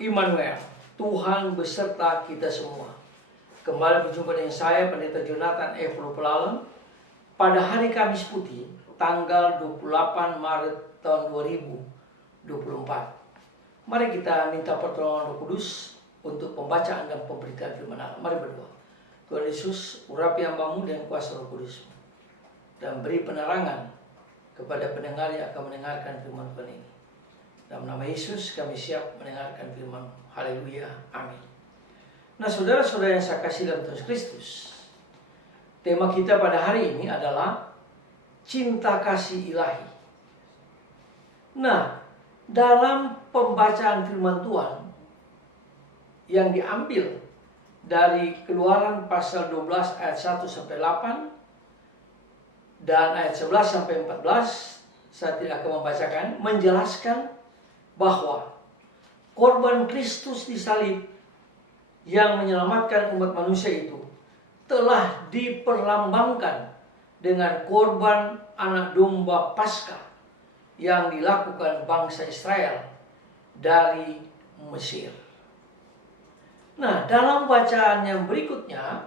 Immanuel, Tuhan beserta kita semua. Kembali berjumpa dengan saya, Pendeta Jonathan F. Lupalalam, pada hari Kamis Putih, tanggal 28 Maret tahun 2024. Mari kita minta pertolongan Roh Kudus untuk pembacaan dan pemberitaan firman Allah. Mari berdoa. Tuhan Yesus, urapi hamba-Mu dengan kuasa Roh Kudus, dan beri penerangan kepada pendengar yang akan mendengarkan firman Tuhan ini. Dalam nama Yesus kami siap mendengarkan firman. Haleluya. Amin. Nah, saudara-saudara yang saya kasih dalam Tuhan Kristus, tema kita pada hari ini adalah cinta kasih ilahi. Nah, dalam pembacaan firman Tuhan yang diambil dari Keluaran pasal 12 ayat 1 sampai 8 dan ayat 11 sampai 14, saya tidak akan membacakan, menjelaskan bahwa korban Kristus di salib yang menyelamatkan umat manusia itu telah diperlambangkan dengan korban anak domba Paskah yang dilakukan bangsa Israel dari Mesir. Nah, dalam bacaan yang berikutnya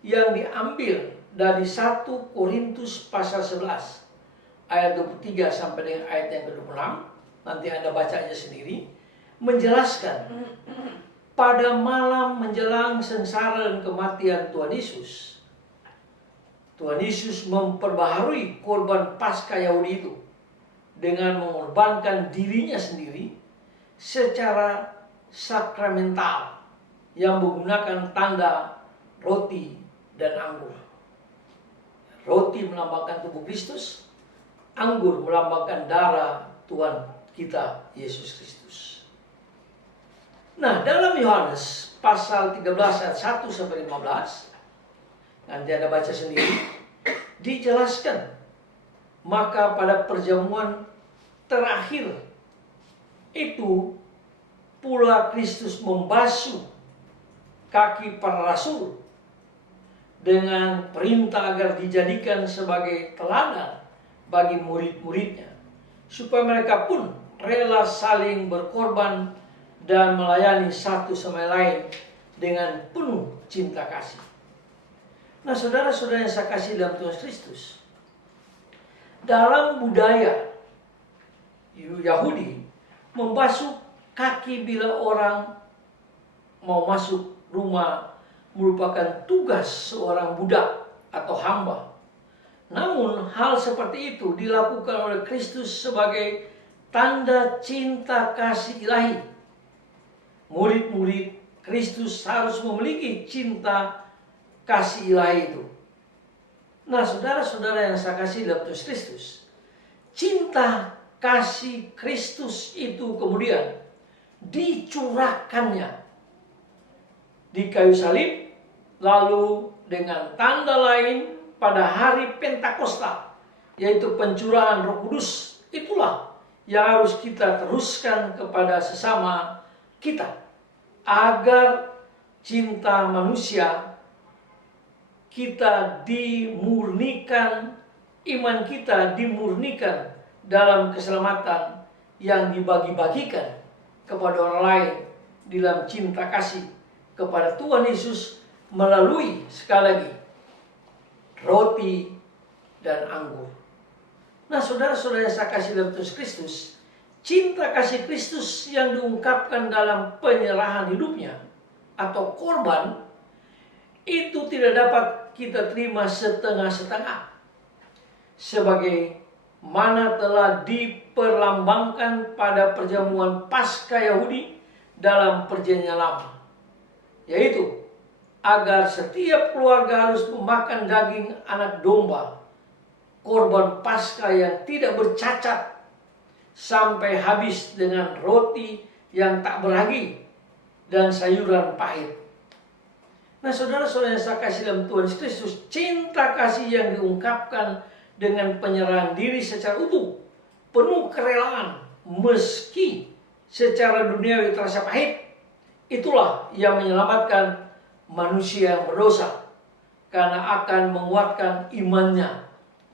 yang diambil dari 1 Korintus pasal 11 ayat 23 sampai dengan ayat yang ke-26, nanti Anda baca aja sendiri, menjelaskan pada malam menjelang sengsara dan kematian Tuhan Yesus, Tuhan Yesus memperbaharui korban Paskah Yahudi itu dengan mengorbankan dirinya sendiri secara sakramental yang menggunakan tanda roti dan anggur. Roti melambangkan tubuh Kristus, anggur melambangkan darah Tuhan kita Yesus Kristus. Nah, dalam Yohanes pasal 13 ayat 1 sampai 15, nanti Anda baca sendiri, dijelaskan, maka pada perjamuan terakhir itu pula Kristus membasuh kaki para rasul dengan perintah agar dijadikan sebagai teladan bagi murid-muridnya, supaya mereka pun rela saling berkorban dan melayani satu sama lain dengan penuh cinta kasih. Nah, saudara-saudara yang saya kasih dalam Tuhan Kristus, dalam budaya Yahudi, membasuh kaki bila orang mau masuk rumah merupakan tugas seorang budak atau hamba. Namun hal seperti itu dilakukan oleh Kristus sebagai tanda cinta kasih ilahi. Murid-murid Kristus harus memiliki cinta kasih ilahi itu. Nah, saudara-saudara yang saya kasih dalam Tuhan Kristus, cinta kasih Kristus itu kemudian dicurahkannya di kayu salib, lalu dengan tanda lain pada hari Pentakosta, yaitu pencurahan Roh Kudus. Itulah yang harus kita teruskan kepada sesama kita, agar cinta manusia kita dimurnikan, iman kita dimurnikan dalam keselamatan yang dibagi-bagikan kepada orang lain dalam cinta kasih kepada Tuhan Yesus melalui, sekali lagi, roti dan anggur. Nah, saudara-saudara yang saya kasih dalam Tuhan Kristus, cinta kasih Kristus yang diungkapkan dalam penyerahan hidupnya atau korban itu tidak dapat kita terima setengah-setengah, sebagaimana telah diperlambangkan pada perjamuan Paskah Yahudi dalam Perjanjian Lama, yaitu agar setiap keluarga harus memakan daging anak domba, korban Paskah yang tidak bercacat, sampai habis dengan roti yang tak beragi dan sayuran pahit. Nah, saudara-saudara yang saya kasih dalam Tuhan Kristus, cinta kasih yang diungkapkan dengan penyerahan diri secara utuh, penuh kerelaan, meski secara duniawi terasa pahit, itulah yang menyelamatkan manusia yang berdosa, karena akan menguatkan imannya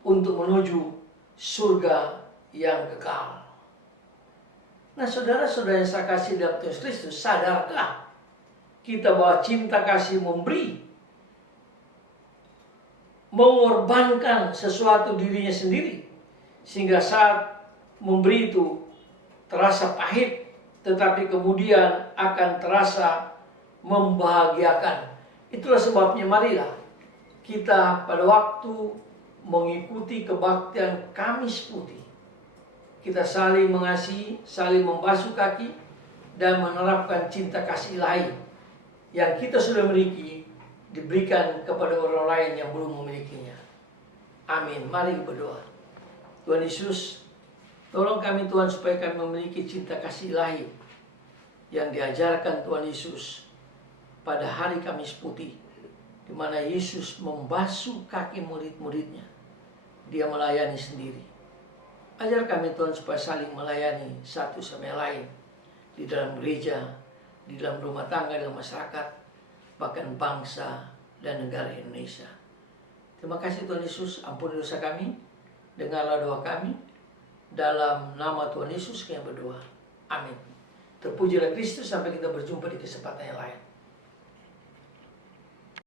untuk menuju surga yang kekal. Nah, saudara-saudara yang saya kasih dalam Tuhan Kristus, sadarkah kita bahwa cinta kasih memberi, mengorbankan sesuatu dirinya sendiri, sehingga saat memberi itu terasa pahit, tetapi kemudian akan terasa membahagiakan. Itulah sebabnya marilah kita pada waktu mengikuti kebaktian Kamis Putih, kita saling mengasihi, saling membasuh kaki, dan menerapkan cinta kasih ilahi yang kita sudah miliki, diberikan kepada orang lain yang belum memilikinya. Amin. Mari berdoa. Tuhan Yesus, tolong kami Tuhan supaya kami memiliki cinta kasih ilahi yang diajarkan Tuhan Yesus pada hari Kamis Putih, di mana Yesus membasuh kaki murid-muridnya. Dia melayani sendiri. Ajar kami Tuhan supaya saling melayani satu sama lain di dalam gereja, di dalam rumah tangga, dalam masyarakat, bahkan bangsa dan negara Indonesia. Terima kasih Tuhan Yesus, ampuni dosa kami, dengarlah doa kami, dalam nama Tuhan Yesus kami berdoa. Amin. Terpujilah Kristus, sampai kita berjumpa di kesempatan yang lain.